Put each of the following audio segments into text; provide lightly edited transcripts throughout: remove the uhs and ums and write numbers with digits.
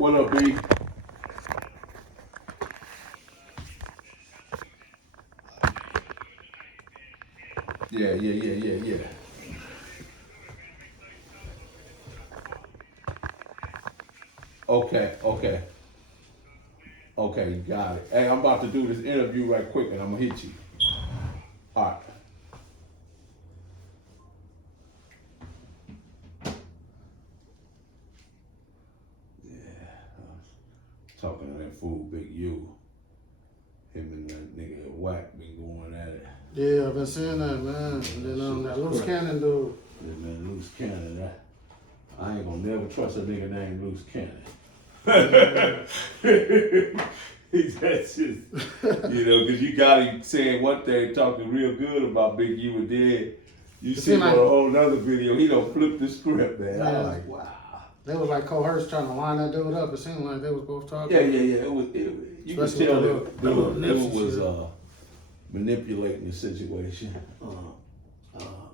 What up, B? Yeah. Okay. Okay, you got it. Hey, I'm about to do this interview right quick and I'm gonna hit you. All right. Yeah. Talking to that fool, Big U. Him and that nigga Whack been going at it. Yeah, I've been seeing that, man. And then that loose cannon dude. Yeah, man, Loose Cannon. I ain't gonna never trust a nigga named Loose Cannon. That's just, because you got him saying one thing, talking real good about Big U, and then you see him on a whole nother video, he don't flip the script, man. I'm like, wow. They was like coerced trying to line that dude up. It seemed like they was both talking. Yeah. You can tell it was manipulating the situation.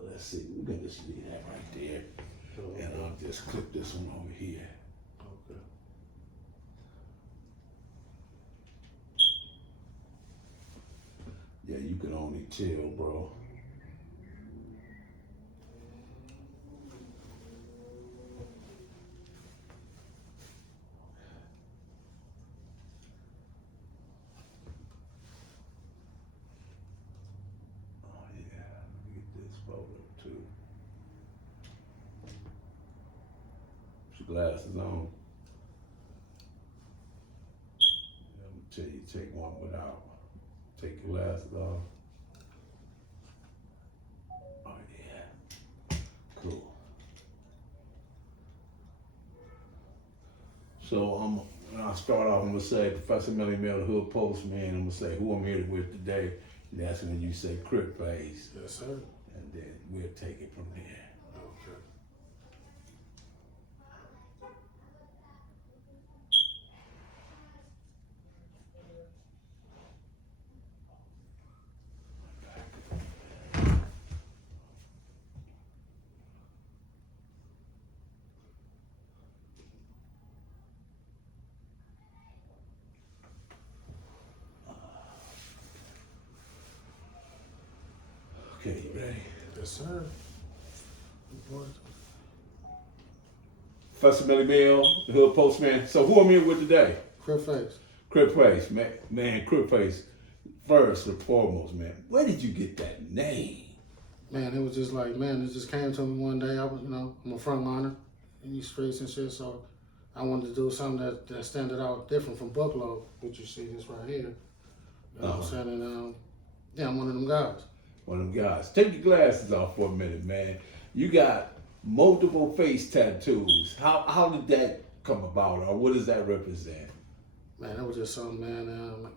Let's see, we're gonna just leave that right there. And I'll just clip this one over here. Okay. Yeah, you can only tell, bro. Oh yeah, let me get this photo too. Put your glasses on. I'm gonna tell you, take one without. Take your glasses off. Oh yeah, cool. So when I start off, I'm gonna say Professor Melly Mel, the Hood Postman. I'm gonna say who I'm here with today. And that's when you say Crip Face. Yes, sir. And then we'll take it from there. Okay. Okay, you ready? Yes, sir. Professor Melly Mel, the Hood Postman. So who I'm here with today? Crip Face. Crip Face, man, Crip Face. First and foremost, man, where did you get that name? Man, it was just like, man, it just came to me one day. I was, I'm a frontliner in these streets and shit, so I wanted to do something that standed out different from Bucklow, which you see this right here. You know what I'm saying? And yeah, I'm one of them guys. One of them guys. Take your glasses off for a minute, man. You got multiple face tattoos. How did that come about, or what does that represent? Man, it was just something, man.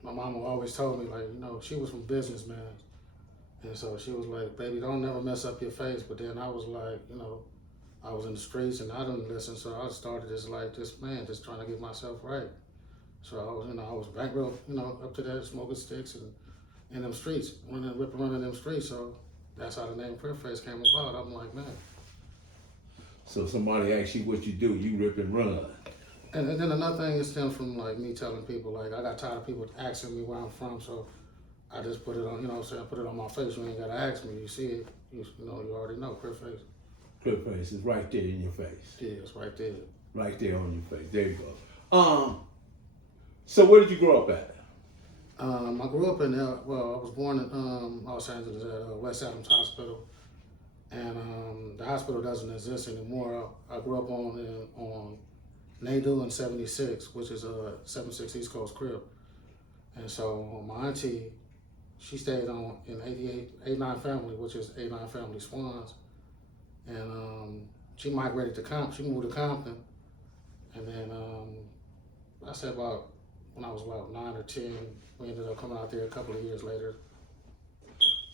My mama always told me, like, she was from business, man. And so she was like, baby, don't never mess up your face. But then I was like, I was in the streets and I didn't listen. So I started just trying to get myself right. So I was bankrupt, up to that, smoking sticks and in them streets, running them streets. So that's how the name Crip Face came about. I'm like, man. So somebody asks you what you do, you rip and run. And then another thing is stems from like me telling people, like I got tired of people asking me where I'm from, so I just put it on, put it on my face. You ain't gotta ask me. You see it, you already know, Crip Face. Crip Face is right there in your face. Yeah, it's right there. Right there on your face. There you go. So where did you grow up at? I grew up I was born in Los Angeles at West Adams Hospital, and the hospital doesn't exist anymore. I grew up on Nadu and 76, which is a 76 East Coast crib. And so my auntie, she stayed in 89 family, which is 89 family Swans. And she migrated to Compton. She moved to Compton. And then I said when I was about 9 or 10, we ended up coming out there a couple of years later.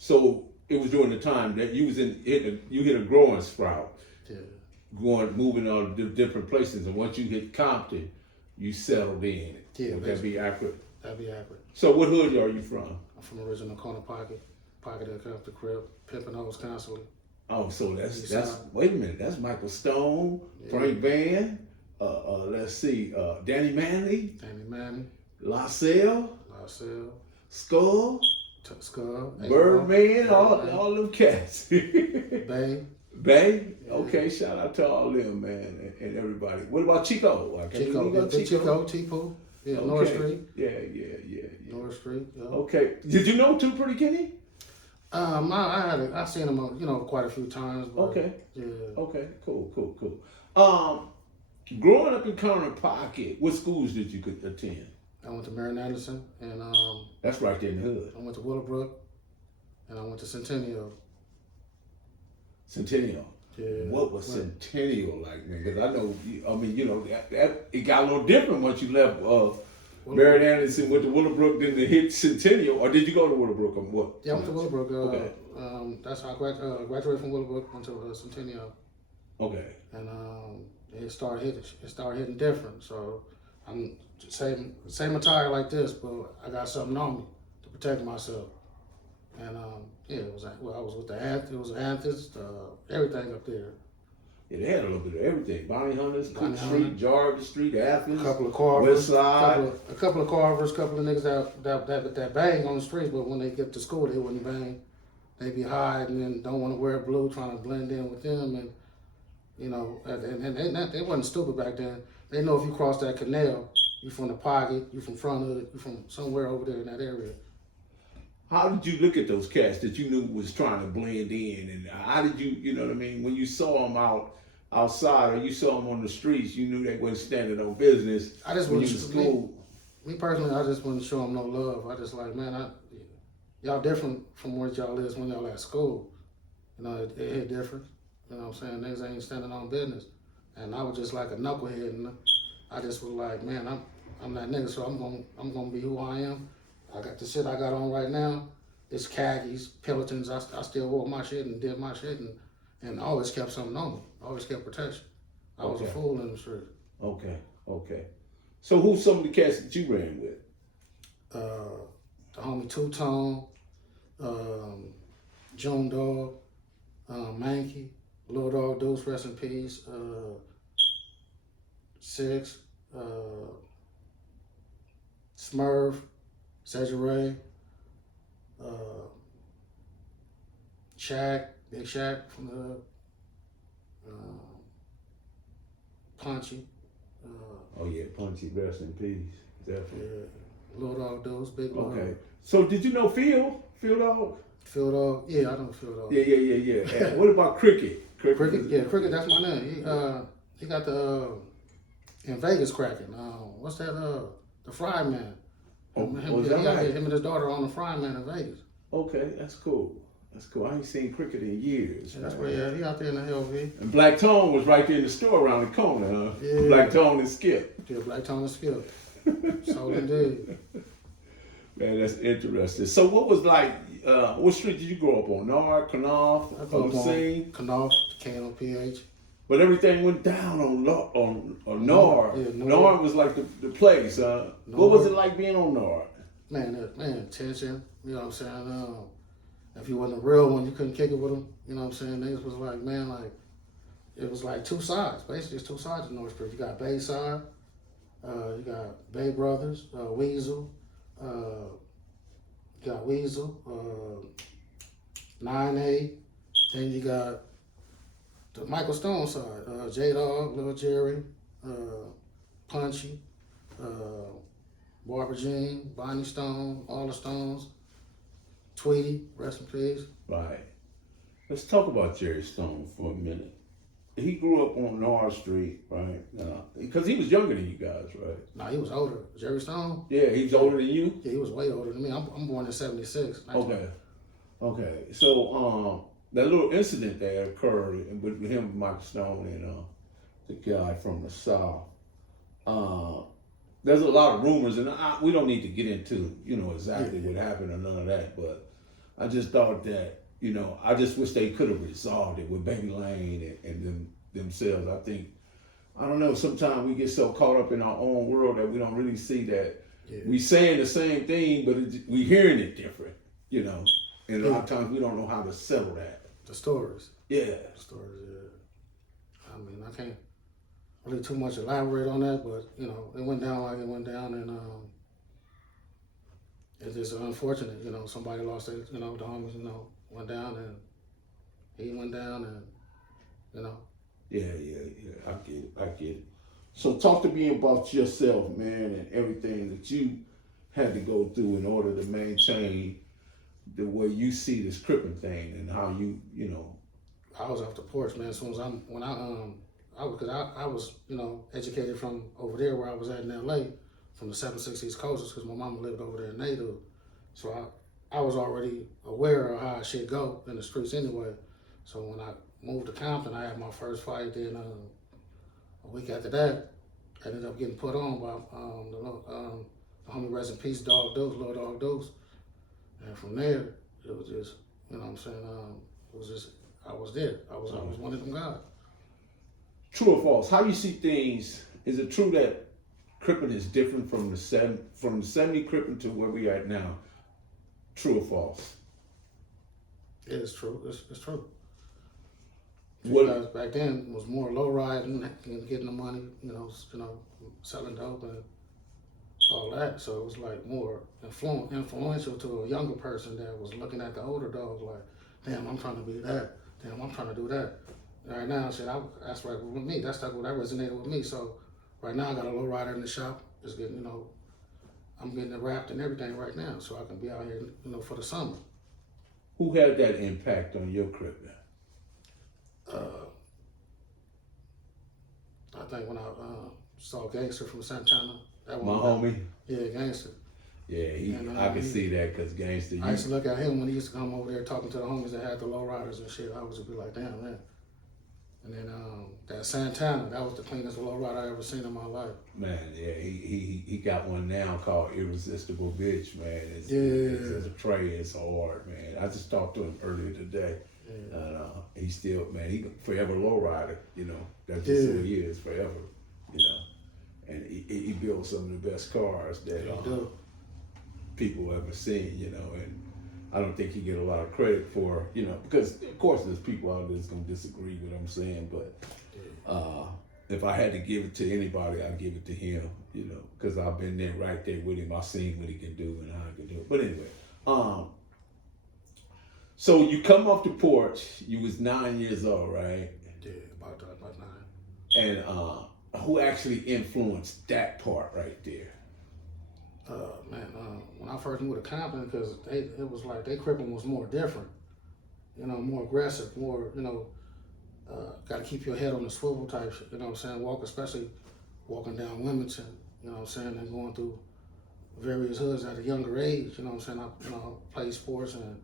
So it was during the time that you was you hit a growing sprout. Yeah. Moving on to different places, and once you hit Compton, you settled in. Yeah, would that be accurate? That'd be accurate. So what hood are you from? I'm from original Corner Pocket of the Crib, pimping hoes constantly. Oh, so that's wait a minute. That's Michael Stone, Frank Van. Let's see. Danny Manley, LaSalle, Skull, Birdman, all them cats. Bay. Okay, shout out to all them, man, and everybody. What about Chico? Chico, T-Poo. Yeah, okay. North Street. Yeah. North Street. Yeah. Okay. Did you know Two Pretty Kenny? I seen him, quite a few times. But, okay. Yeah. Okay. Cool. Growing up in Compton Pocket, what schools did you attend? I went to Marion Anderson, and that's right there in the hood. I went to Willowbrook, and I went to Centennial. Centennial. Yeah. What was Centennial like, man? Because I know, that it got a little different once you left Marion Anderson, went to Willowbrook, then to hit Centennial. Or did you go to Willowbrook or what? Yeah, I went to Willowbrook. Okay. That's how I graduated from Willowbrook, went to Centennial. Okay. And it started hitting different. So I'm same attire like this, but I got something on me to protect myself. And I was with the Anthers, everything up there. Yeah, they had a little bit of everything. Bounty Hunters, Cook Street, Jarvis Street, Athens, a couple of Carvers, West Side. a couple of Carvers, a couple of niggas that bang on the streets, but when they get to school, they wouldn't bang. They be hiding and don't want to wear blue, trying to blend in with them. And, and they wasn't stupid back then. They know if you cross that canal, you from the pocket, you from front hood, you from somewhere over there in that area. How did you look at those cats that you knew was trying to blend in? And how did you know what I mean? When you saw them outside or you saw them on the streets, you knew they wasn't standing on business. I just went to school. Me personally, I just wouldn't show them no love. I just like, man, y'all different from where y'all is when y'all at school. It hit different. You know what I'm saying? Niggas ain't standing on business. And I was just like a knucklehead, and I just was like, man, I'm that nigga, so I'm gonna be who I am. I got the shit I got on right now. It's khakis, Pelotons. I still wore my shit and did my shit and always kept something on me. Always kept protection. I was a fool in the street. Okay. So who's some of the cats that you ran with? The homie Two-Tone, June Dog, Mankey, Lil Dog Deuce, rest in peace, Six, Smurf, Cedric, Shaq, Big Shaq from the hood, Punchy. Oh yeah, Punchy, rest in peace, definitely. Yeah, Lil Dog Deuce, Big Lil. Okay, so did you know Phil Dog? Phil Dog, yeah, I know Phil Dog. Yeah. And what about Cricket? Cricket, that's my name. He got the in Vegas cracking. What's that? The Fry Man. Him and his daughter on the Fry Man in Vegas. Okay, that's cool. I ain't seen Cricket in years. Yeah, that's where he out there in the LV. And Black Tone was right there in the store around the corner, huh? Yeah. Black Tone and Skip. Yeah, Black Tone and Skip. So indeed. Man, that's interesting. So what was like, what street did you grow up on? Nard, Knopf, Scene? Knopf, KNOPH. But everything went down on Nard. Yeah, Nard was like the place, huh? What was it like being on Nard? Man, tension. You know what I'm saying? If you wasn't a real one, you couldn't kick it with them. You know what I'm saying? Niggas was like, man, like, it was like two sides. Basically, it's two sides of North Street. You got Bay side, you got Bay Brothers, Weasel, you got Weasel, 9A, then you got the Michael Stone side, J-Dog, Lil Jerry, Punchy, Barbara Jean, Bonnie Stone, all the Stones, Tweety, rest in peace. Right. Let's talk about Jerry Stone for a minute. He grew up on Nard Street, right? Because he was younger than you guys, right? Nah, he was older. Jerry Stone? Yeah, he was older than you? Yeah, he was way older than me. I'm born in 76. Okay. So, that little incident that occurred with him and Michael Stone and the guy from the South, there's a lot of rumors, and we don't need to get into, exactly what happened or none of that, but I just thought that, I just wish they could have resolved it with Baby Lane and themselves. I don't know, sometimes we get so caught up in our own world that we don't really see that we saying the same thing, but we hearing it different, and a lot of times we don't know how to settle that. The stories. Yeah. Stories, yeah. I mean, I can't really too much elaborate on that, but you know, it went down like it went down, and it's just unfortunate. You know, somebody lost their, you know, the homies, you know, went down, and he went down, and you know. Yeah. I get it. So talk to me about yourself, man, and everything that you had to go through in order to maintain the way you see this cripping thing and how you know. I was off the porch, man. As soon as I was, you know, educated from over there where I was at in LA, from the 760s coasters, because my mama lived over there in Native. So I was already aware of how shit go in the streets anyway. So when I moved to Compton, I had my first fight. Then a week after that, I ended up getting put on by the homie rest in peace, Dog Deuce, Lil Dog Deuce. And from there, it was just, you know what I'm saying, it was just, I was there. I was one of them guys. True or false? How you see things? Is it true that cripping is different from the 70 cripping to where we are at now? True or false? Yeah, it's true. It's true. What? Because back then it was more low riding and getting the money, you know, selling dope and all that. So it was like more influential to a younger person that was looking at the older dogs like, damn, I'm trying to be that. Damn, I'm trying to do that. Right now, shit, that's right with me. That resonated with me. So right now I got a low rider in the shop. It's getting, you know, I'm getting it wrapped and everything right now, so I can be out here, you know, for the summer. Who had that impact on your cripping? I think when I saw Gangster from Santana. That My homie? Yeah, Gangster. Yeah, I can see that because Gangster. I used to look at him when he used to come over there talking to the homies that had the low riders and shit. I was just be like, damn, man. And then that Santana, that was the cleanest low rider I ever seen in my life. Man, yeah, he got one now called Irresistible Bitch, man. It's a tray, it's hard, man. I just talked to him earlier today. Yeah. And he's still, man, he forever low rider, you know. That's just who he is, forever, you know. And he built some of the best cars that people ever seen, you know. And I don't think he get a lot of credit for, you know, because of course there's people out there that's gonna disagree with what I'm saying, but if I had to give it to anybody, I'd give it to him, you know, because I've been there right there with him. I've seen what he can do and how he can do it. But anyway, so you come off the porch. You was 9 years old, right? Yeah, about 9. And who actually influenced that part right there? When I first moved to Compton, because it was like their cripping was more different, you know, more aggressive, more, you know, got to keep your head on the swivel type shit, you know what I'm saying? Especially walking down Wilmington, you know what I'm saying, and going through various hoods at a younger age, you know what I'm saying? I played sports and,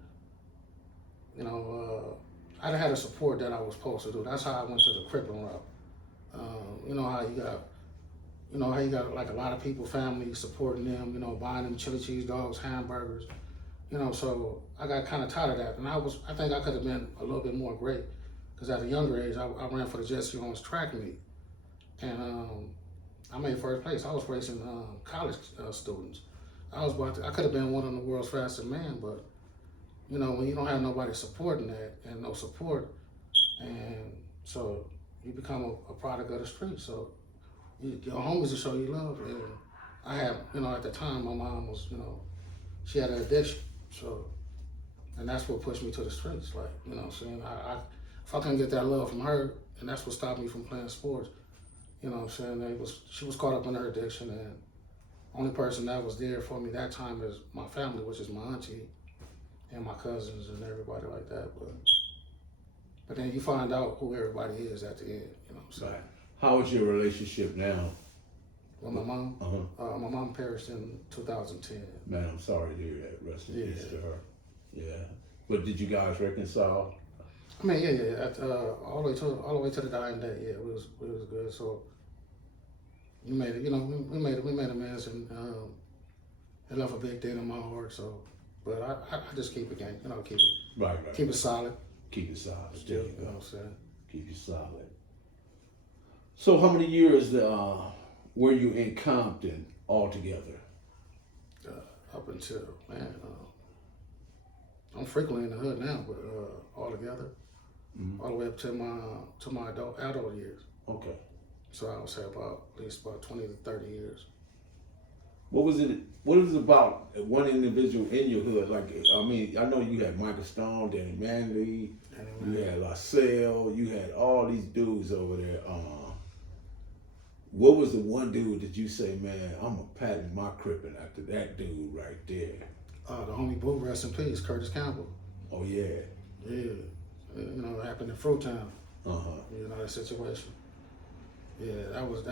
you know, I had a support that I was supposed to do. That's how I went to the cripping route. You know how you got like a lot of people, family supporting them, you know, buying them chili cheese dogs, hamburgers, you know, so I got kind of tired of that. And I think I could have been a little bit more great because at a younger age, I ran for the Jesse Owens track meet. And I made first place. I was racing college students. I could have been one of the world's fastest men, but you know, when you don't have nobody supporting that and no support, and so you become a product of the street. So your homies will show you love. And I have, you know, at the time my mom was, you know, she had an addiction. So, and that's what pushed me to the streets. Like, you know what I'm saying? If I couldn't get that love from her, and that's what stopped me from playing sports, you know what I'm saying? She was caught up in her addiction, and only person that was there for me that time is my family, which is my auntie and my cousins and everybody like that. But then you find out who everybody is at the end, you know what I'm saying? Right. How is your relationship now? With my mom? My mom perished in 2010. Man, I'm sorry to hear that. Rest in peace to her. Yeah. But did you guys reconcile? I mean, yeah. All the way to the dying day. Yeah, it was good. So we made it. You know, we made amends, and it left a big dent in my heart. So, but I just keep it game. You know, keep it right. Keep it solid. Keep it solid. Still, you know what I'm saying? Keep it solid. So how many years were you in Compton altogether? Up until, man, I'm frequently in the hood now, but all together. all the way up to my adult years. Okay. So I would say about at least about 20 to 30 years. What was it about one individual in your hood? Like, I mean, I know you had Michael Stone, Danny Manley, you had LaSalle, you had all these dudes over there. What was the one dude that you say, man, I'm gonna patent my crippin' after that dude right there? The homie Boo, rest in peace, Curtis Campbell. Oh yeah. Yeah. You know, it happened in Fruitown. Uh-huh. You know, that situation. Yeah, that was the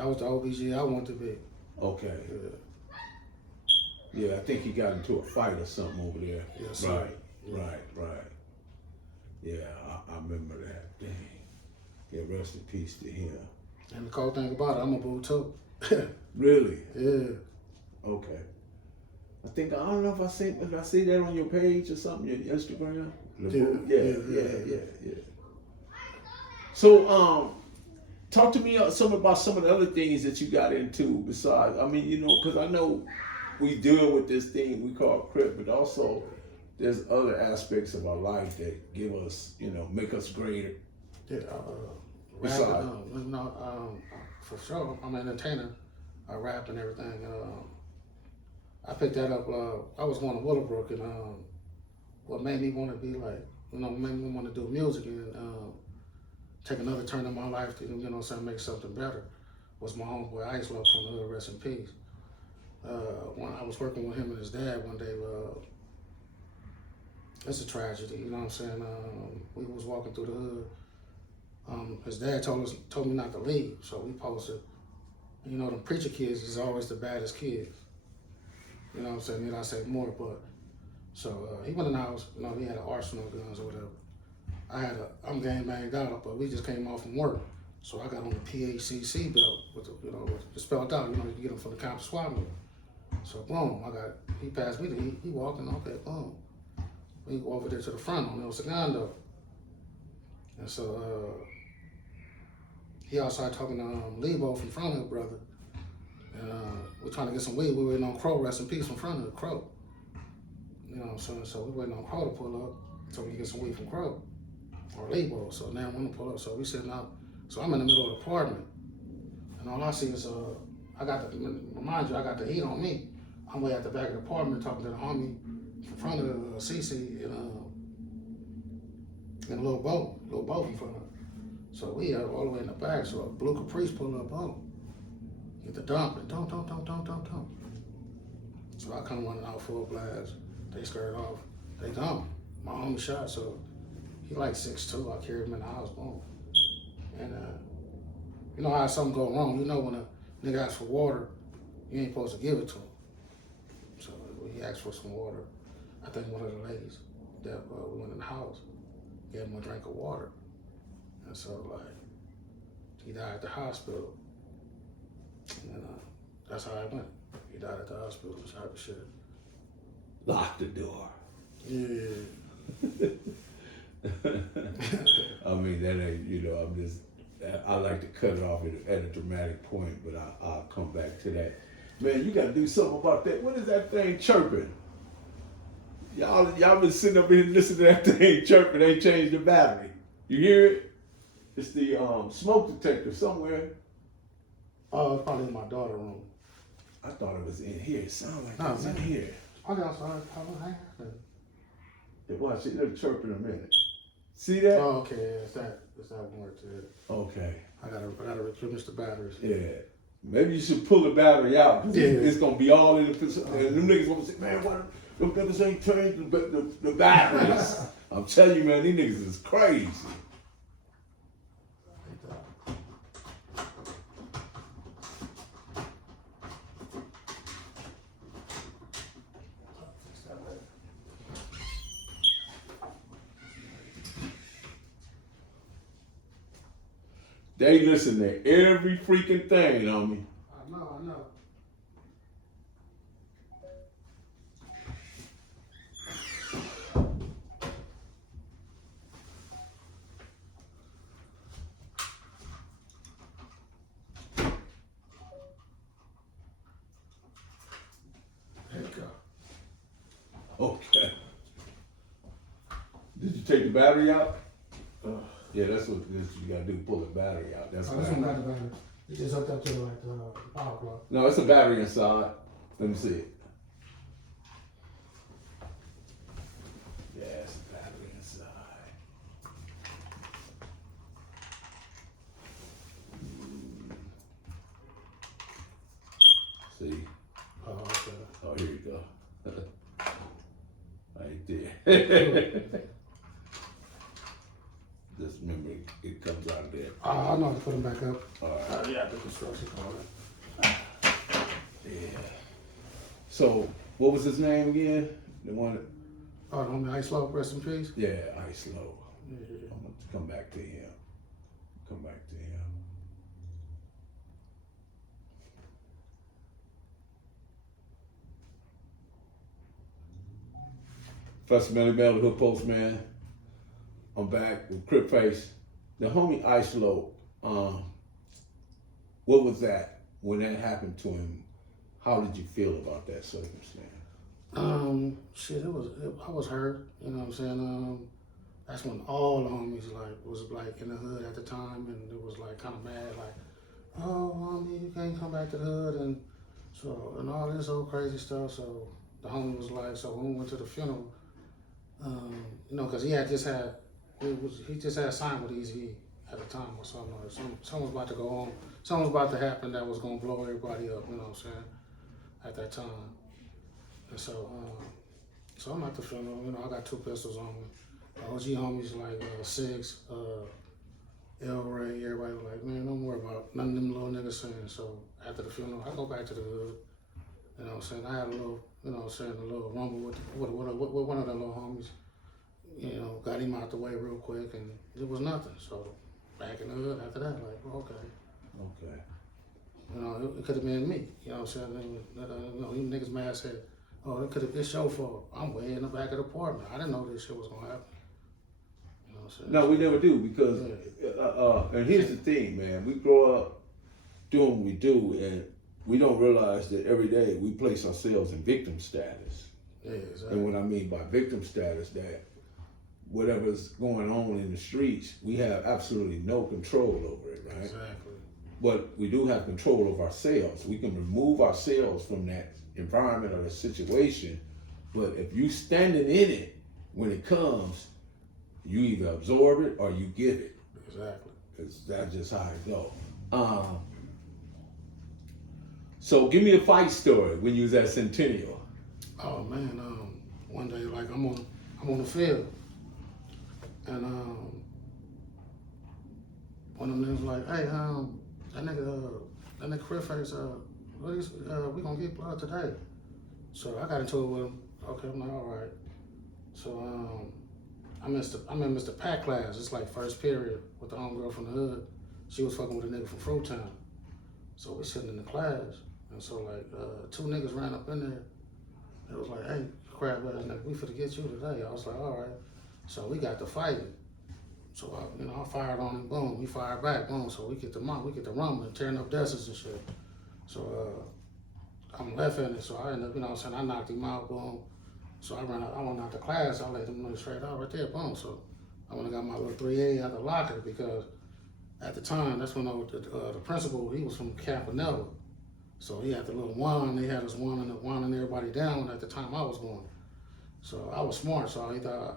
OBG I wanted to be. Okay. Yeah. Yeah, I think he got into a fight or something over there. Yes, right, yeah. right. Yeah, I remember that. Dang. Yeah, rest in peace to him. And the cool thing about it, I'm a Boo too. Really? Yeah. Okay. I don't know if I see that on your page or something, your Instagram. Yeah. So, talk to me some about some of the other things that you got into besides. I mean, you know, because I know we deal with this thing we call Crip, but also there's other aspects of our life that give us, you know, make us greater. Yeah. Besides, for sure, I'm an entertainer. I rap and everything. I picked that up. I was going to Willowbrook, and what made me want to be like, you know, made me want to do music and take another turn in my life to, you know what I'm saying, make something better, was my homeboy Ice Love from the hood, rest in peace. When I was working with him and his dad one day, it's a tragedy, you know what I'm saying? We was walking through the hood. His dad told me not to leave, so we posted. You know, them preacher kids is always the baddest kids. You know what I'm saying? Need I say more, but so he went in the house. You know, he had an arsenal of guns or whatever. I'm gang banged out, but we just came off from work. So I got on the PACC belt with the, you know, it's spelled out, you know, you can get them from the Compton squad meeting. So boom, he passed me, he walking, okay, boom. We go over there to the front on El Segundo. And so he outside talking to Lebo from Formative, brother. And we're trying to get some weed. We waiting on Crow, rest in peace, from Formative, Crow. You know what I'm saying? So we waiting on Crow to pull up so we can get some weed from Crow or Lebo. So now when to pull up, so we sitting out. So I'm in the middle of the apartment, and all I see is I got the heat on me. I'm way at the back of the apartment talking to the homie in front of CC in a little boat in front of her. So we are all the way in the back. So a blue Caprice pull up, get the dump, and don't. So I come running out full blast. They scared off. They dump. My homie shot, so he like 6'2". I carried him in the house, boom. And you know how something go wrong. You know when a nigga asks for water, you ain't supposed to give it to him. So he asked for some water. I think one of the ladies that we went in the house gave him a drink of water. And so like, he died at the hospital. And that's how it went. He died at the hospital, type of shit. Lock the door. Yeah. I mean, that ain't, you know, I like to cut it off at a dramatic point, but I'll come back to that. Man, you gotta do something about that. What is that thing chirping? Y'all been sitting up here listening to that thing chirping, they changed the battery. You hear it? It's the smoke detector somewhere. Oh, it's probably in my daughter's room. I thought it was in here. It sounded like it was in here. Okay, I'm sorry. Watch it, it'll chirp in a minute. See that? Oh, okay, it's that one right there. Okay. I gotta replenish the batteries. Yeah. Maybe you should pull the battery out. Yeah. It's gonna be all in the and them niggas gonna say, man, what them niggas ain't changed the batteries. I'm telling you, man, these niggas is crazy. They listen to every freaking thing, homie. I know. There you go. Okay. Did you take the battery out? Yeah, that's what this, you gotta do, pull the battery out. That's Oh, what this one got the battery. It just hooked up to the power plug. No, it's a battery inside. Let me see it. Yeah, it's a battery inside. See? Oh, okay. Oh, here you go. Right there. Just remember, it comes out of there. I know how to put them back up. All right. Yeah, the construction call Yeah. So, what was his name again? The one that, Oh, the homie Ice Low, rest in peace. yeah, Ice Low. Yeah. I'm gonna come back to him. Come back to him. Professor Melly Bell, the Hood Postman. I'm back with Crip Face. The homie Ice Low, what was that when that happened to him? How did you feel about that circumstance? Shit, I was hurt, you know what I'm saying? That's when all the homies was in the hood at the time, and it was kind of mad, oh, homie, you can't come back to the hood, and all this old crazy stuff. So the homie was so when we went to the funeral, cause he just had signed with Easy at the time or something, or something was about to go on, something was about to happen that was gonna blow everybody up, you know what I'm saying, at that time. And so I'm at the funeral, I got 2 pistols on me. OG homies Six, El Ray, everybody was man, don't worry about none of them little niggas saying. So after the funeral, I go back to the hood. You know what I'm saying? I had a little, a little rumble with one of the little homies. Got him out the way real quick, and it was nothing. So back in the hood after that, okay. Okay. It could have been me. You know what I'm saying? Even niggas mad said, oh, it could have been your fault. I'm way in the back of the apartment. I didn't know this shit was gonna happen. You know what I'm saying? No, we never do because, and here's the thing, man. We grow up doing what we do, and we don't realize that every day we place ourselves in victim status. Yeah, exactly. And what I mean by victim status, that whatever's going on in the streets, we have absolutely no control over it, right? Exactly. But we do have control of ourselves. We can remove ourselves from that environment or the situation, but if you standing in it, when it comes, you either absorb it or you give it. Exactly. Because that's just how it goes. So give me a fight story when you was at Centennial. Oh man, one day I'm on the field, and one of them niggas hey, that nigga Crip Face, we gonna get blood today. So I got into it with him. Okay, I'm all right. So I'm in Mr. Pack class. It's first period with the homegirl from the hood. She was fucking with a nigga from Fruit Town. So we're sitting in the class, and so 2 niggas ran up in there. It was hey, crab ass nigga, we finna get you today. I was all right. So we got to fighting. So I fired on him, boom. He fired back, boom. So we get the rumbling, tearing up desks and shit. So I'm left-handed, so I ended up, I knocked him out, boom. So I went out the class, I let him know straight out right there, boom. So I went and got my little 380 out the locker because at the time, that's when the principal, he was from Campanella. So he had the little wand, they had us wanding everybody down at the time I was going. So I was smart, so either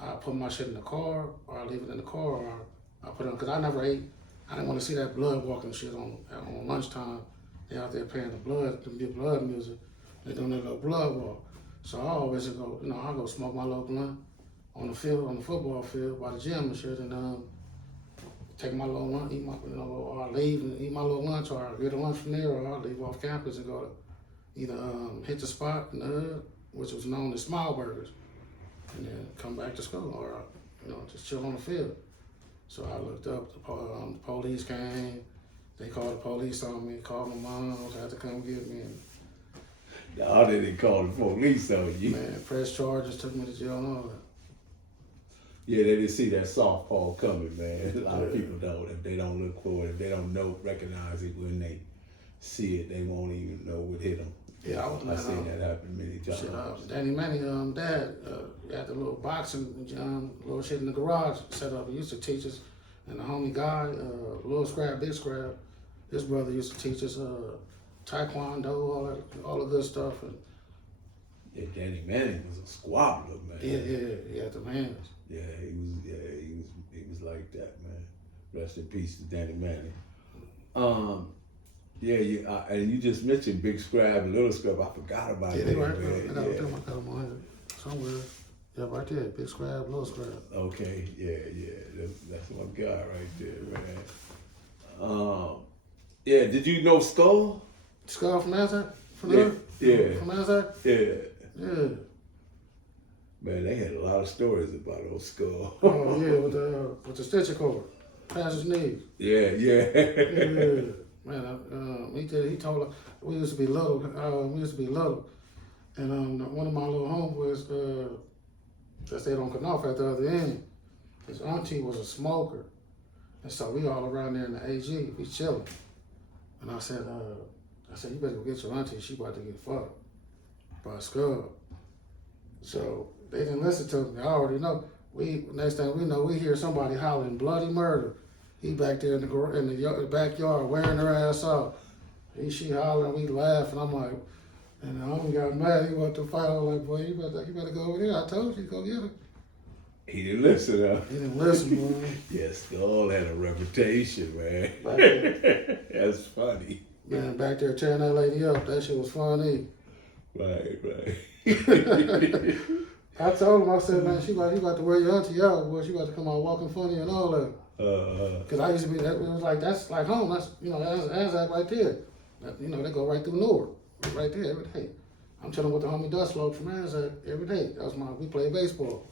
I put my shit in the car, or I leave it in the car, or I put it on, because I never ate. I didn't want to see that blood walking shit on lunchtime. They out there playing the blood music. They doing that little blood walk. So I always go, I go smoke my little blunt on the field, on the football field by the gym and shit, and take my little lunch, eat my, or I leave and eat my little lunch, or I get a lunch from there, or I leave off campus and go to either hit the spot in the hood, which was known as Smile Burgers, and then come back to school, or just chill on the field. So I looked up, the police came, they called the police on me, called my mom, had to come get me. And, no, they didn't call the police on you. Man, pressed charges, took me to jail and all that. Yeah, they didn't see that softball coming, man. A lot of people don't. If they don't look for it, if they don't recognize it when see it, they won't even know what hit them. Yeah, I've seen that happen many times. Shit, Danny Manny, dad, had the little boxing, little shit in the garage set up. He used to teach us, and the homie guy, Little Scrap, Big Scrap, his brother used to teach us taekwondo, all the good stuff. And yeah, Danny Manning was a squabbler, man. he had the hands. Yeah, he was like that, man. Rest in peace to Danny Manning. And you just mentioned Big Scrab and Little Scrab. I forgot about that. Yeah, they right there. I got them on here somewhere. Yeah, right there. Big Scrab, Little Scrab. Okay, yeah. That's my guy right there, man. Yeah, did you know Skull? Skull from Nasdaq? From Nasdaq? Yeah. Man, they had a lot of stories about old Skull. Oh yeah, with the stitcher cord, past his knees. Yeah. Man, he told us we used to be little. And one of my little homeboys that stayed on Knopf at the other end, his auntie was a smoker, and so we all around there in the AG, we chilling. And I said, you better go get your auntie. She about to get fucked by a skull. So they didn't listen to me. I already know. Next thing we know, we hear somebody hollering bloody murder. He back there in the backyard wearing her ass out. She hollering, we laughing. I'm like, and the homie got mad. He wanted to fight. I was like, boy, you better go over there. I told you, go get her. He didn't listen, huh? He didn't listen, boy. Yes, Skull had a reputation, man. That's funny. Man, back there tearing that lady up. That shit was funny. Right. I told him, I said, man, you got to wear your auntie out, boy. She got to come out walking funny and all that. Cause I used to be, it was like, that's like home. That's, that's right there. They go right through Newark, right there every day. I'm chilling with the homie Dust Slope from Anzac every day. We play baseball.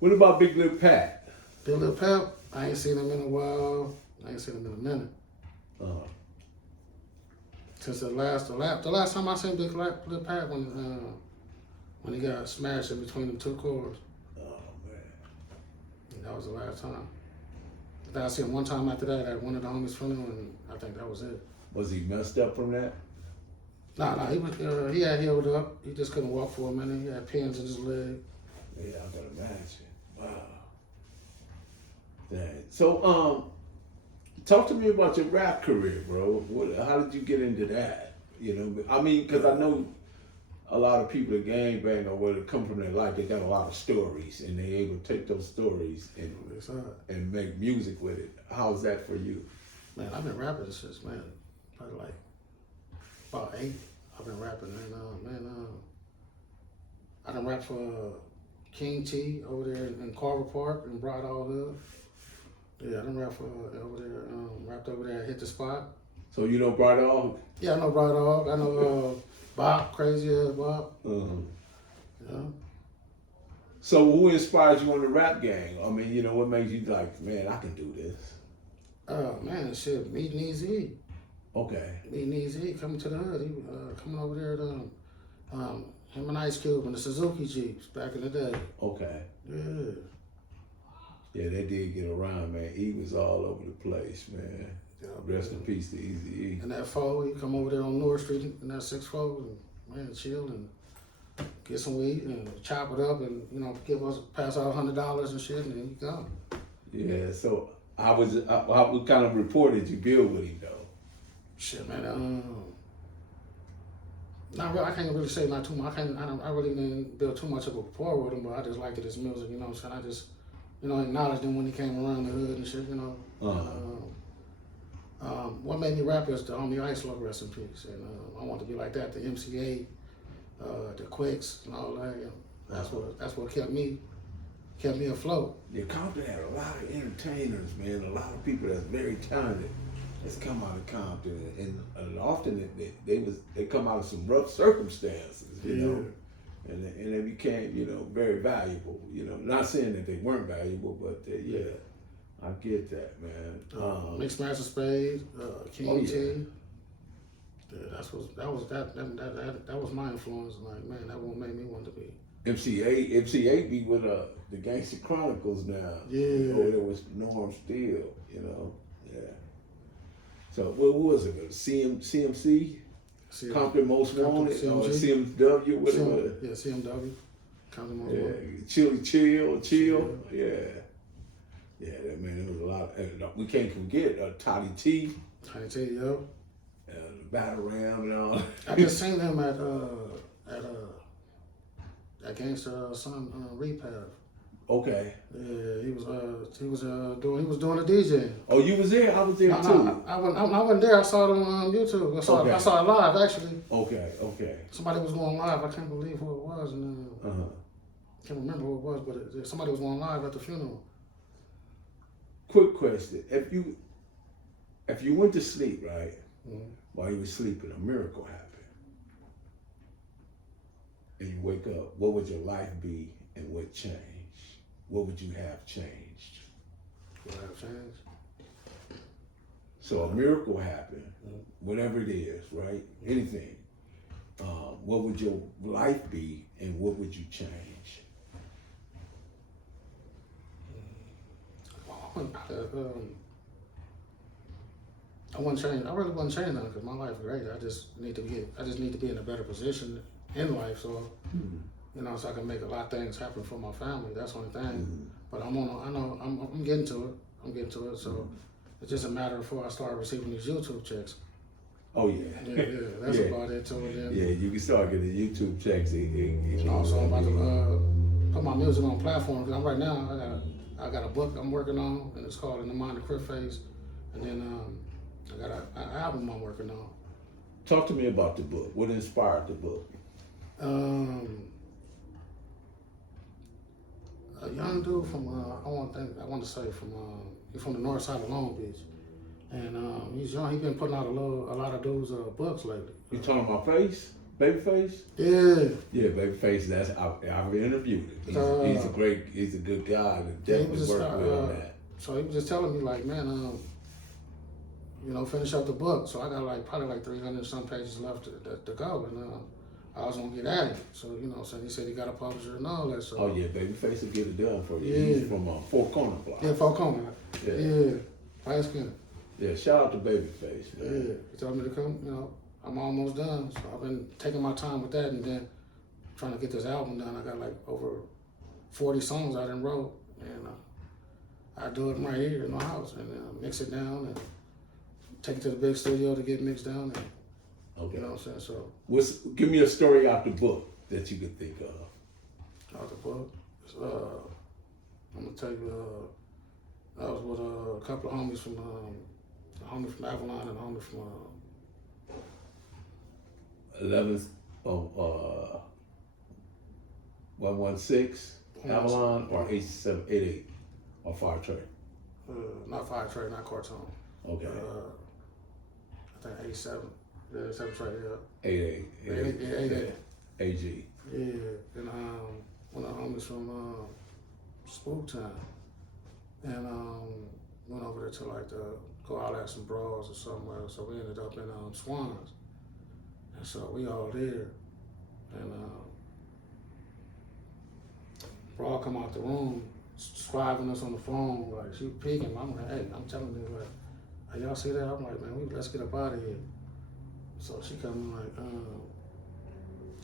What about Big Lip Pat? Big Lip Pat, I ain't seen him in a while. I ain't seen him in a minute. Since the last time I seen Big Lip Pat when he got smashed in between them two cars. Oh man. That was the last time. I seen him one time after that at one of the homies' funeral, and I think that was it. Was he messed up from that? Nah, he had healed up. He just couldn't walk for a minute. He had pins in his leg. Yeah, I can imagine. Wow. Dang. So, talk to me about your rap career, bro. How did you get into that? I mean, because I know a lot of people that gangbang or where they come from their life, they got a lot of stories, and they able to take those stories and make music with it. How's that for you? Man, I've been rapping since, man, probably like about 8. I've been rapping, and I done rap for King T over there in Carver Park in Broad Hood. Yeah, I done rap for over there, rapped over there at Hit the Spot. So you know Broad Dog? Yeah, I know Broad Dog. I know Bob, Crazy Ass Bob. Yeah. So who inspired you on the rap game? I mean, what made you like, man, I can do this? Man, shit, meeting Easy. Okay. Meeting Easy, coming to the hood. He coming over there to him and Ice Cube and the Suzuki Jeeps back in the day. Okay. Yeah. Yeah, they did get around, man. He was all over the place, man. Yeah, rest in peace to Eazy-E. And that 4, he come over there on North Street in that 6-4 and man, chill and get some weed and chop it up and pass out $100 and shit and then he gone. Yeah, so what kind of rapport did you build with him though? Shit, man, not really, I can't really say not too much. I really didn't build too much of a rapport with him, but I just liked his music, you know what I'm saying? I just, acknowledged him when he came around the hood and shit, What made me rap is the homie Ice Love, rest in peace. And I want to be like that, the MCA, the Quicks and all that. That's what kept me afloat. Yeah, Compton had a lot of entertainers, man. A lot of people that's very talented that's come out of Compton, and often they come out of some rough circumstances, you know, and they became very valuable. Not saying that they weren't valuable, but I get that, man. Mixed Master Spade, King T. Yeah, that was my influence. Like, man, that what made me want to be. MC8 be with the Gangster Chronicles now. Yeah. Oh, there was Norm Steele, Yeah. So what was it? CMC? Compton Most Wanted? Or CMW? What it was? Yeah, CMW. Compton Most Yeah, Wanted. chill. Yeah, that man, there was a lot. We can't forget Toddy T. Toddy T, yo. The Battle Ram and all. I just seen him at Gangsta Son Repair. Okay. Yeah, he was doing a DJ. Oh, you was there? I was there too. No, I wasn't there. I saw it on YouTube. I saw it live actually. Okay. Somebody was going live. I can't believe who it was, and can't remember who it was, but somebody was going live at the funeral. Quick question: if you went to sleep, right, while you were sleeping, a miracle happened, and you wake up, what would your life be, and what changed? What would you have changed? What would I have changed? So a miracle happened, whatever it is, right? Anything. What would your life be, and what would you change? I wouldn't change. I really wouldn't change nothing because my life is great. I just need to be in a better position in life, so so I can make a lot of things happen for my family. That's the only thing. But I'm getting to it. So it's just a matter of before I start receiving these YouTube checks. Oh yeah. That's about it. So then, you can start getting YouTube checks. So I'm about to put my music on platforms. Because right now I got a book I'm working on, and it's called In the Mind of Crip Phase. And then I got an album I'm working on. Talk to me about the book. What inspired the book? A young dude from he's from the north side of Long Beach, and he's young. He's been putting out a lot of dudes' books lately. You talking about Face? Babyface? Yeah, Babyface. I've interviewed him. He's a good guy. Definitely work with on that. So he was just telling me like, man, finish up the book. So I got probably 300 some pages left to go, and I was gonna get at it. So so he said he got a publisher and all that. So oh yeah, Babyface will get it done for you. Yeah. He's from Four Corner Block. Yeah, Four Corner. Yeah. Light skin. Yeah, shout out to Babyface, man. Yeah, he told me to come. I'm almost done. So I've been taking my time with that, and then trying to get this album done. I got over 40 songs I done wrote, and I do it right here in my house, and mix it down and take it to the big studio to get mixed down. And, okay. You know what I'm saying? So give me a story out the book that you could think of. Out the book? I'm gonna tell you. I was with a couple of homies from Avalon and a homie from 116 Avalon or 8788 or Fire Trade. Not Fire Trade, not Cortone. Okay. I think 87. Yeah, 7 Trade. Yeah. 88. AG. Yeah, and one of the homies from Spooktown, and went over there to go out at some brawls or somewhere. So we ended up in Swans, and so we all there, and Brawl come out the room, scribing us on the phone, like she peeking. I'm like, hey, I'm telling you, like, hey, y'all see that? I'm like, man, let's get up out of here. So she come in like,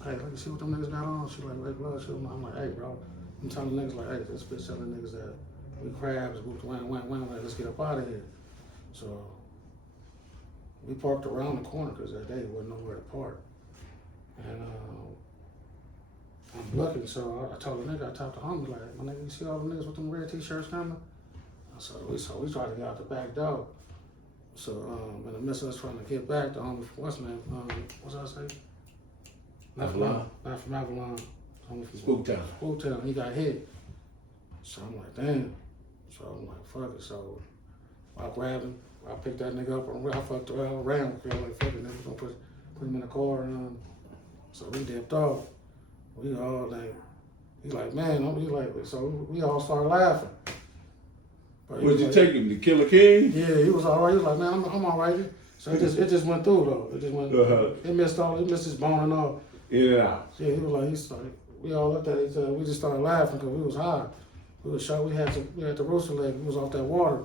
hey, let me see what them niggas got on. She like, Red Blood. I'm like, hey, bro. I'm telling niggas like, hey, this bitch telling niggas that we crabs, wham, like, let's get up out of here. So we parked around the corner because that day there wasn't nowhere to park. And I'm looking, so I told the nigga, I talked to homie, like, my nigga, you see all the niggas with them red t-shirts coming? So we tried to get out the back door. So in the midst of us trying to get back, the homie from what's name? What's I say? Not from Avalon. Homie from Spooktown. He got hit. So I'm like, damn. So I'm like, fuck it. So I grabbed him. I picked that nigga up and I fucked around, ran with him. Like, fuck it, nigga, gonna put him in the car. And so we dipped off. We all like, he like, man, so we all started laughing. Would you take him to Killer King? Yeah, he was all right. He was like, man, I'm all right. So it just went through though. It just went. It missed his bone and all. Yeah. Yeah, he was like, we all looked at each other. We just started laughing because we was high. We was shot. We had the rooster leg. We was off that water.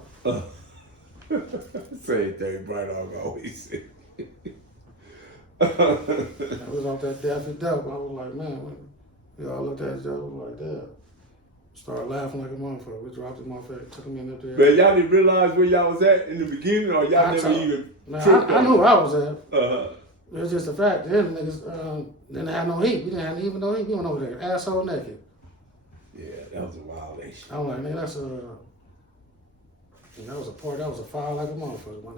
Same thing Bright Dog always said. I was off that Daffy Duck. I was like, man, we all looked at each other like that. Started laughing like a motherfucker. We dropped the motherfucker, took him in up there. Man, y'all didn't realize where y'all was at in the beginning, or y'all never even tripped I knew where I was at. Uh-huh. It was just the fact. Then niggas didn't have no heat. We didn't have even no heat. We went over there, asshole naked. Yeah, that was a violation. I was like, nigga, that was a part. That was a foul like a motherfucker, my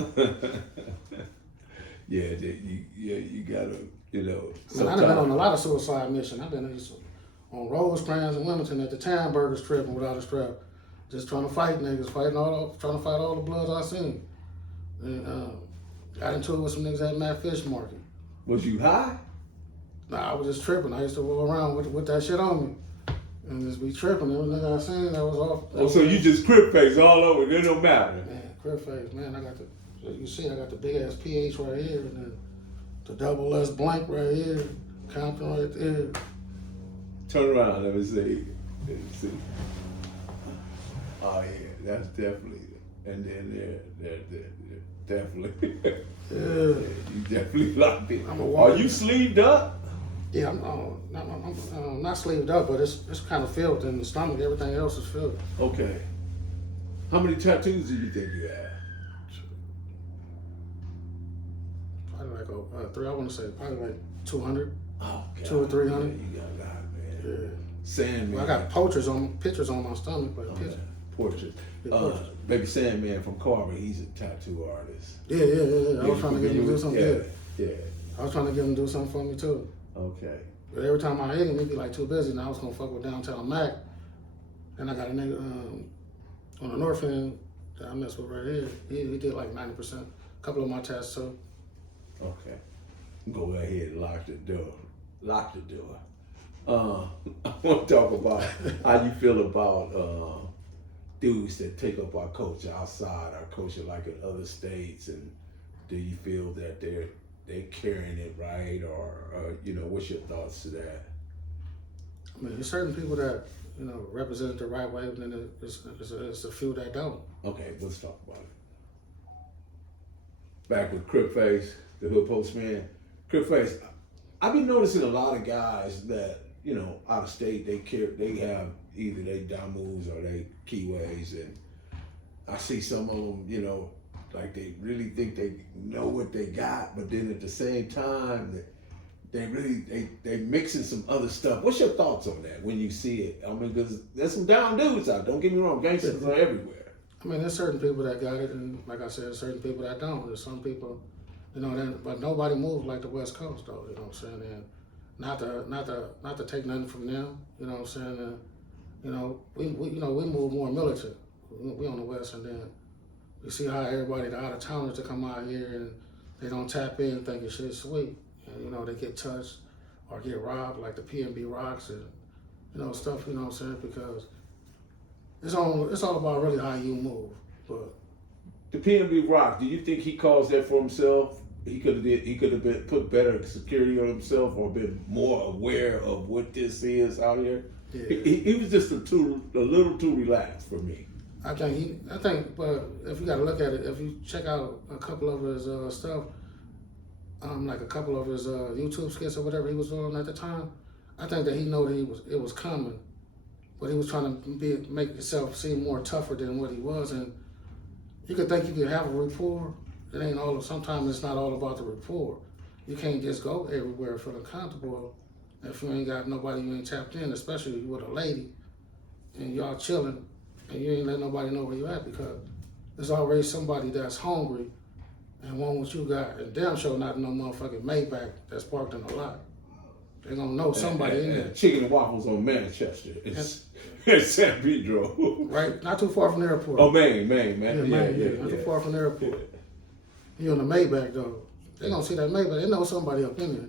nigga. You gotta, you know. Man, I've been on a lot of suicide missions. I've been on Rosecrans and Wilmington at the Time Burgers tripping without a strap, just trying to fight niggas, trying to fight all the bloods I seen. And got into it with some niggas at Matt Fish Market. Was you high? Nah, I was just tripping. I used to walk around with that shit on me. And just be tripping. Every nigga I seen, that was off. So you just crip face all over. It don't matter. Man, crip face, man. I got you see, I got the big ass PH right here, and then the double S blank right here, Compton right there. Turn around, let me see. Oh yeah, that's definitely. And then they're definitely. Yeah. You definitely locked in. Are you sleeved up? Yeah, I'm not sleeved up, but it's kind of filled in the stomach. Everything else is filled. Okay. How many tattoos do you think you have? Probably like three. I want to say probably like 200. Oh, God. 200 or 300. Yeah, you got a lot, man. Yeah. Sandman. Well, I got pictures on my stomach, like pictures. Portrait. Yeah, Baby Sandman from Carver, he's a tattoo artist. Yeah. I was trying to get him to do something. Yeah. I was trying to get him to do something for me too. Okay. But every time I hit him, he'd be like too busy. Now I was gonna fuck with Downtown Mac, and I got a nigga on the north end that I mess with right here. He did like 90%. A couple of my tats too. Okay. Go ahead and lock the door. Lock the door. I want to talk about how you feel about dudes that take up our culture outside our culture, like in other states, and do you feel that they're carrying it right, or what's your thoughts to that? I mean, there's certain people that represent it the right way, and then it's a few that don't. Okay, let's talk about it. Back with Crip Face, the hood postman. Crip Face, I've been noticing a lot of guys that out of state, they have either they Damus or they Keyways, and I see some of them, like they really think they know what they got, but then at the same time, they mixing some other stuff. What's your thoughts on that when you see it? I mean, because there's some down dudes out. Don't get me wrong, gangsters are everywhere. I mean, there's certain people that got it, and like I said, there's certain people that don't. There's some people, but nobody moves like the West Coast, though. You know what I'm saying? And not to take nothing from them. You know what I'm saying? And, we move more militant. We on the West, and then you see how everybody, the out of towners, to come out here and they don't tap in thinking shit's sweet, and they get touched or get robbed like the PNB rocks and stuff. You know what I'm saying? Because it's all about really how you move. But the PNB rock, do you think he caused that for himself? He could have been put better security on himself, or been more aware of what this is out here. Yeah. He was just a little too relaxed for me. I think, but if you got to look at it, if you check out a couple of his stuff, like a couple of his YouTube skits or whatever he was doing at the time, I think that he knew that it was coming, but he was trying to make himself seem more tougher than what he was, and you could think you could have a rapport. It ain't sometimes it's not all about the rapport. You can't just go everywhere feeling comfortable if you ain't got nobody you ain't tapped in, especially with a lady and y'all chilling and you ain't let nobody know where you at, because there's already somebody that's hungry and want what you got, and damn sure not no motherfucking Maybach that's parked in the lot. They're gonna know somebody in there. Chicken and waffles on Manchester. It's San Pedro. Right, not too far from the airport. Oh, Maine. Yeah, not too far from the airport. Yeah. You in the Maybach though. They gonna see that Maybach. They know somebody up in there.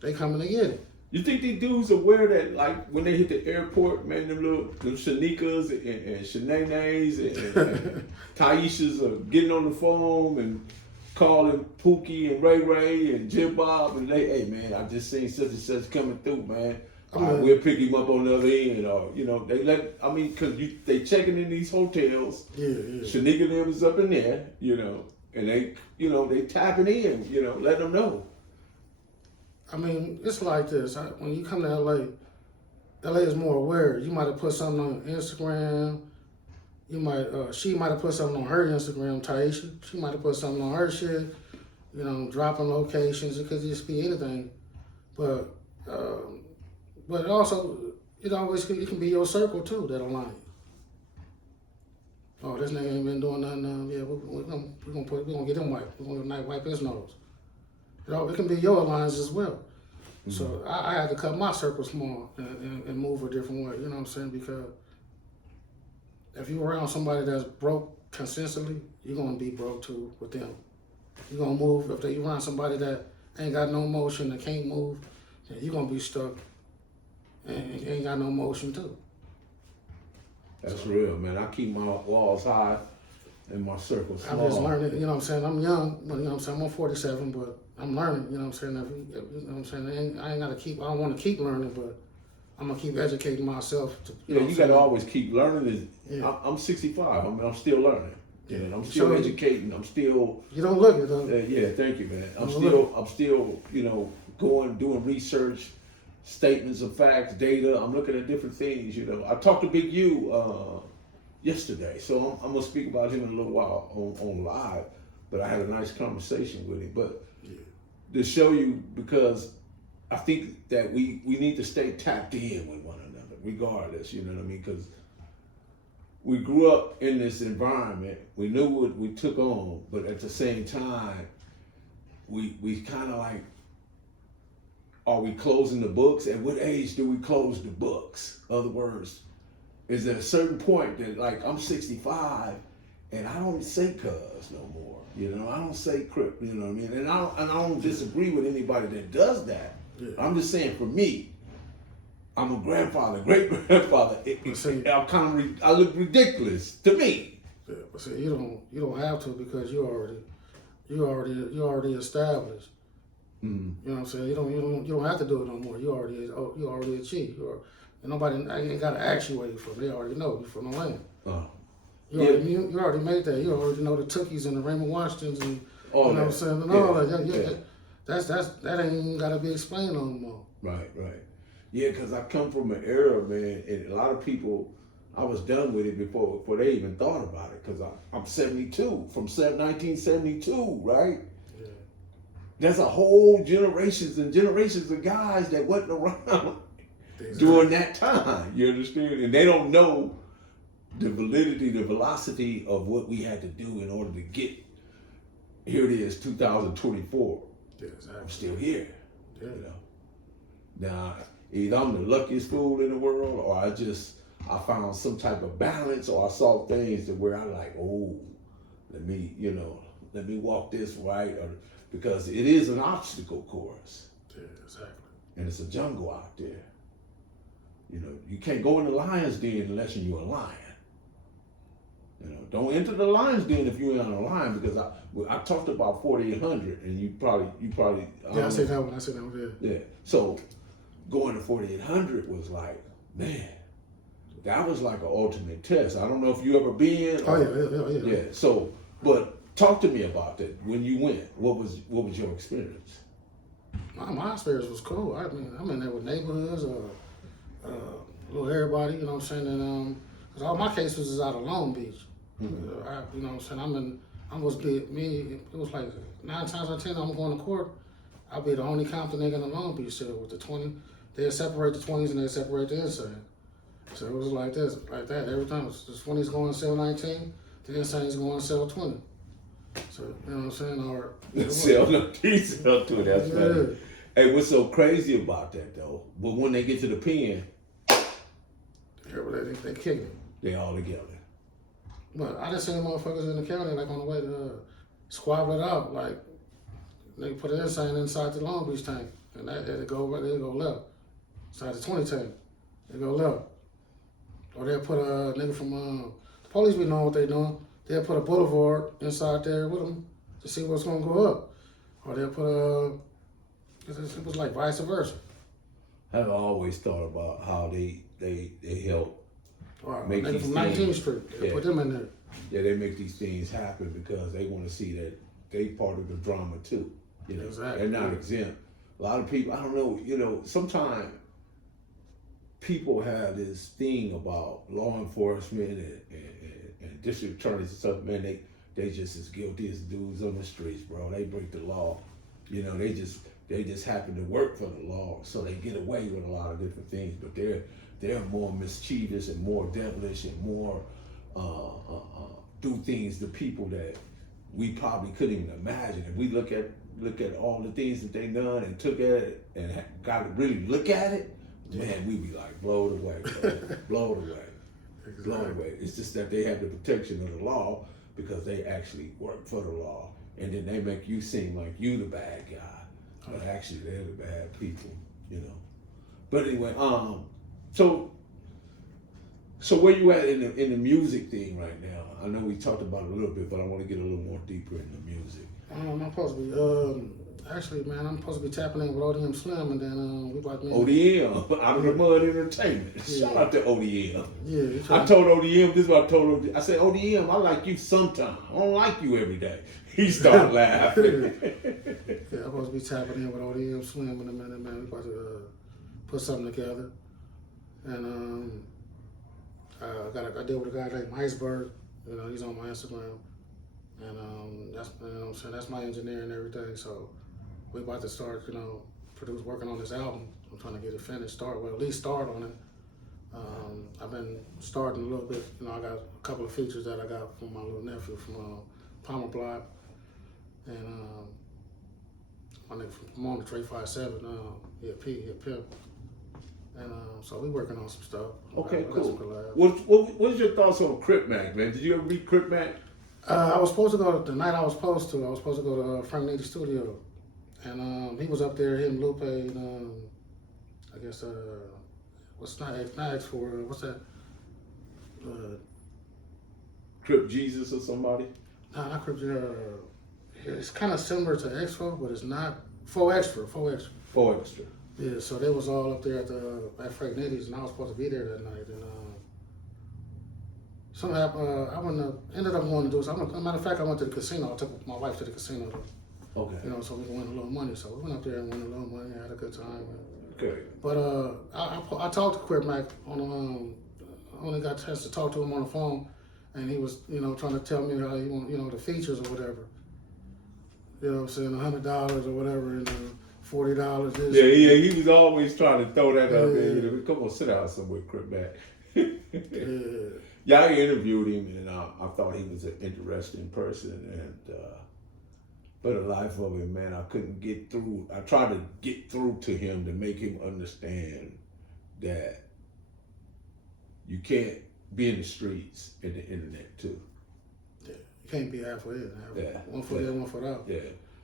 They coming to get it. You think these dudes aware that, like, when they hit the airport, man, them Shanikas and Shanays and Taishas are getting on the phone and calling Pookie and Ray Ray and Jim Bob, and hey man, I just seen such and such coming through, man. we'll pick him up on the other end, or cause they checking in these hotels. Yeah. Shanika them is up in there, and they tapping in, letting them know. I mean, it's like this. When you come to LA is more aware. You might have put something on Instagram. She might have put something on her Instagram, Taisha. She might have put something on her shit, dropping locations. It could just be anything. But also, it can be your circle too that'll line you. Oh, this nigga ain't been doing nothing. Yeah, we're gonna get him wiped. We're gonna wipe his nose. It can be your alliance as well. Mm-hmm. So I had to cut my circle small and move a different way. You know what I'm saying? Because if you're around somebody that's broke consistently, you're gonna be broke too with them. You're gonna move if you're around somebody that ain't got no motion and can't move, then you're gonna be stuck and ain't got no motion too. That's real, man. I keep my walls high and my circle small. I'm just learning, you know what I'm saying? I'm young, but you know what I'm saying? I'm 47, but I'm learning, you know what I'm saying? You know what I'm saying? I don't want to keep learning, but I'm going to keep educating myself. You got to always keep learning. I'm 65. I'm still learning. Yeah. And I'm still educating. I'm still. You don't look it, though. Yeah, thank you, man. I'm still, doing research, statements of facts, data. I'm looking at different things, I talked to Big U yesterday, so I'm going to speak about him in a little while on live, but I had a nice conversation with him. But to show you, because I think that we need to stay tapped in with one another, regardless, you know what I mean? Because we grew up in this environment, we knew what we took on, but at the same time, we kind of like, are we closing the books? At what age do we close the books? In other words, is there a certain point that, like, I'm 65 and I don't say cuz no more? I don't say crip, you know what I mean? And I don't disagree with anybody that does that. Yeah. I'm just saying, for me, I'm a grandfather, great grandfather. I look ridiculous to me. Yeah, but see, you don't have to, because you already established. Mm-hmm. You know what I'm saying? You don't have to do it no more. You already achieved. And nobody ain't got to ask you where you're from. They already know you're from the land. You already made that. You already know the Tookies and the Raymond Washingtons and you know what I'm saying, and all that. That ain't even got to be explained no more. Right. Yeah, because I come from an era, man, and a lot of people, I was done with it before they even thought about it, because I'm 72, from 1972, right? Yeah. There's a whole generations and generations of guys that wasn't around during that time, you understand? And they don't know the validity, the velocity of what we had to do in order to get, here it is, 2024. Yeah, exactly. I'm still here, Now, either I'm the luckiest fool in the world, or I found some type of balance, or I saw things to where I like, let me walk this right, or because it is an obstacle course. Yeah, exactly. And it's a jungle out there. You can't go in the lion's den unless you're a lion. Don't enter the lion's den if you ain't on a lion, because I talked about 4800, and you probably. Yeah, I said that one. Yeah. So going to 4800 was like, man, that was like an ultimate test. I don't know if you ever been. Yeah. So, but talk to me about that. When you went, what was your experience? My experience was cool. I mean, I'm in there with neighborhoods, little everybody. You know what I'm saying? And cause all my cases is out of Long Beach. Mm-hmm. You know what I'm saying? It was like 9 times out of 10 I'm going to court. I'll be the only Compton nigga in the Long Beach city with the 20. They'll separate the 20s and they'll separate the insane. So it was like that every time. The 20s going to sell 19, the insane's going to sell 20. So, you know what I'm saying? Or sell 20, that's funny. Hey, what's so crazy about that though? But when they get to the pen, they kick it. They all together. But I just seen motherfuckers in the county like on the way to squabble it out, like they put an insane inside the Long Beach tank, and they go left. Inside the 20 tank, they go left. Or they'll put a nigga from the police be knowing what they doing. They'll put a boulevard inside there with them to see what's gonna go up. Or they'll put it was like vice versa. I've always thought about how they help make nigga these from 19th things. Street, they Yeah. put them in there. Yeah, they make these things happen because they want to see that they part of the drama too. You know, Exactly. they're not exempt. A lot of people, I don't know, you know, sometimes people have this thing about law enforcement and district attorneys and stuff, man, they just as guilty as dudes on the streets, bro. They break the law. You know, they just happen to work for the law, so they get away with a lot of different things, but they're more mischievous and more devilish and more do things to people that we probably couldn't even imagine. If we look at all the things that they done and took at it and got to really look at it, man, we be like blown away, blown away, Exactly. blown away. It's just that they have the protection of the law because they actually work for the law, and then they make you seem like you the bad guy, but actually they're the bad people, you know. But anyway, so where you at in the music thing right now? I know we talked about it a little bit, but I want to get a little more deeper in the music. I'm supposed to be, actually, man, I'm supposed to be tapping in with ODM Slim, and then we about to ODM, Out of the Mud Entertainment. Yeah. Shout out to ODM. Yeah, I told ODM, this is what I told ODM. I said, ODM, I like you sometime. I don't like you every day. He started laughing. Yeah, I'm supposed to be tapping in with ODM Slim in a minute, man. We about to put something together. And I deal with a guy named Iceberg. You know, he's on my Instagram. And that's, you know what I'm saying, that's my engineer and everything. So we about to start, you know, working on this album. I'm trying to get it finished, at least start on it. I've been starting a little bit, you know, I got a couple of features that I got from my little nephew from Palmer Block. And my nigga from Pomona, Trey 57, he a pimp. And so we working on some stuff. Okay, got cool. some collabs. What's your thoughts on Crip Mac, man? Did you ever read Crip Mac? I was supposed to go, the night I was supposed to go to Frank Nitty's studio. And he was up there hitting Lupe and I guess, what's not X4, what's that? Crip Jesus or somebody? Nah, not Crip, it's kind of similar to X4, but it's not. 4Extra. 4Extra. Yeah, so they was all up there at Frank Nitty's, and I was supposed to be there that night. And something happened. I ended up going to do something. As a matter of fact, I went to the casino. I took my wife to the casino. Okay. You know, so we won a little money. So we went up there and won a little money. Had a good time. Okay. But I talked to Crip Mac on I only got a chance to talk to him on the phone, and he was, you know, trying to tell me how he want, you know, the features or whatever. You know what I'm saying, $100 or whatever, and $40 this. Yeah, he was always trying to throw that up there. You know, come on, sit down somewhere, Crip Mac. Yeah, I interviewed him, and I thought he was an interesting person, and for the life of him, man, I couldn't get through. I tried to get through to him to make him understand that you can't be in the streets and the internet too. Yeah, you can't be halfway in. Yeah. One foot in, one foot out. Yeah.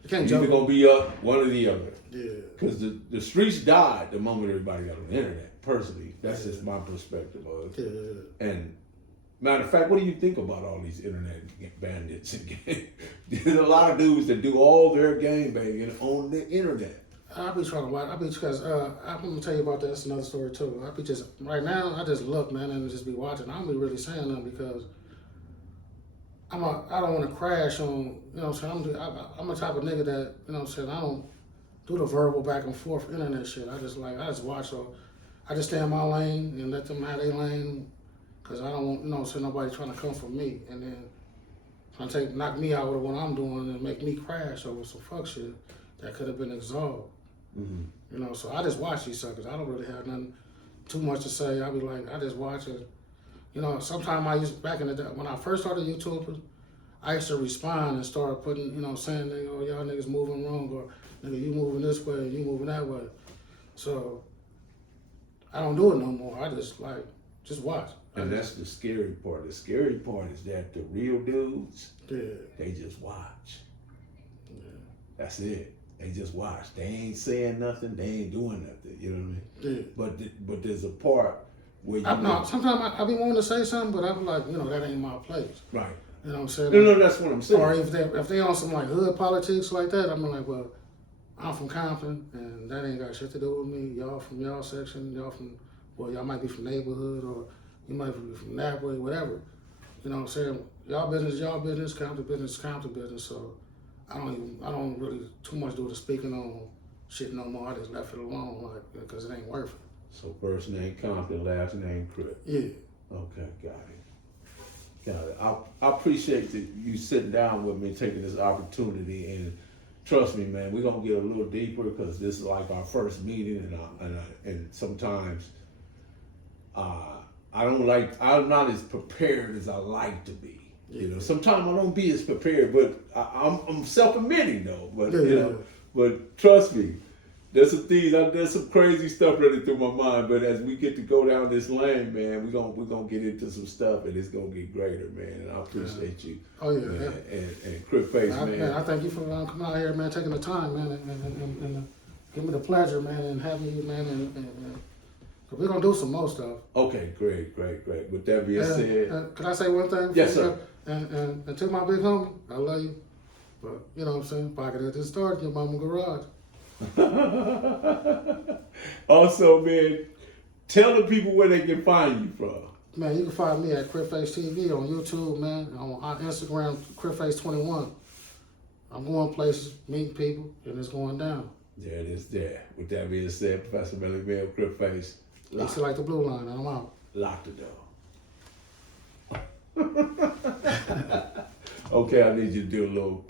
You can't You're jump. either gonna be up, one or the other. Yeah. Because the streets died the moment everybody got on the internet. Personally, that's just my perspective of it. Yeah. And matter of fact, what do you think about all these internet bandits? There's a lot of dudes that do all their gang banging on the internet. I be trying to watch. Because I'm gonna tell you about that. That's another story too. I be just right now. I just look, man, and just be watching. I don't be really saying nothing because I don't want to crash on. You know what I'm saying? I'm the type of nigga that, you know what I'm saying, I don't do the verbal back and forth internet shit. I just watch. So I just stay in my lane and let them have their lane. Cause I don't want, you know what I'm saying, nobody trying to come for me and then trying to knock me out with what I'm doing and make me crash over some fuck shit that could have been absolved. Mm-hmm. You know, so I just watch these suckers. I don't really have nothing too much to say. I be like, I just watch it. You know, sometimes back in the day, when I first started YouTube, I used to respond and start putting, you know, saying, oh, y'all niggas moving wrong, or nigga, you moving this way, you moving that way. So I don't do it no more. I just watch. And that's the scary part. The scary part is that the real dudes, Yeah. they just watch. Yeah. That's it. They just watch. They ain't saying nothing. They ain't doing nothing. You know what I mean? Yeah. But there's a part where you. Sometimes I be wanting to say something, but I'm like, you know, that ain't my place. Right. You know what I'm saying? No, that's what I'm saying. Or if they on some like hood politics like that, I'm like, well, I'm from Compton, and that ain't got shit to do with me. Y'all from y'all section, y'all might be from neighborhood, or you might be from that way, whatever. You know what I'm saying? Y'all business, Compton business. So I don't really too much do the speaking on shit no more. I just left it alone, like, because it ain't worth it. So first name Compton, last name Crip. Yeah. Okay, got it. I appreciate you sitting down with me, taking this opportunity, and trust me, man, we're gonna get a little deeper because this is like our first meeting, and sometimes I'm not as prepared as I like to be. You know, sometimes I don't be as prepared, but I'm self-admitting though. But but trust me, there's some crazy stuff running through my mind. But as we get to go down this lane, man, we're gonna get into some stuff, and it's gonna get greater, man. And I appreciate you. Oh yeah, man, and Crip Face, man. I thank you for coming out here, man, taking the time, man, and give me the pleasure, man, and having you, man, and we're gonna do some more stuff. Okay, great. With that being said, can I say one thing? Yes, sir. And to my big homie, I love you, but you know what I'm saying. Pocket at this start, your mama garage. Also, man, tell the people where they can find you from. Man, you can find me at CripFace TV on YouTube, man. On Instagram, CripFace21. I'm going places, meeting people, and it's going down. There it is there. With that being said, Professor Melly Bell, Crip Face. Looks like the blue line, and I'm out. Lock the door. Okay, I need you to do a little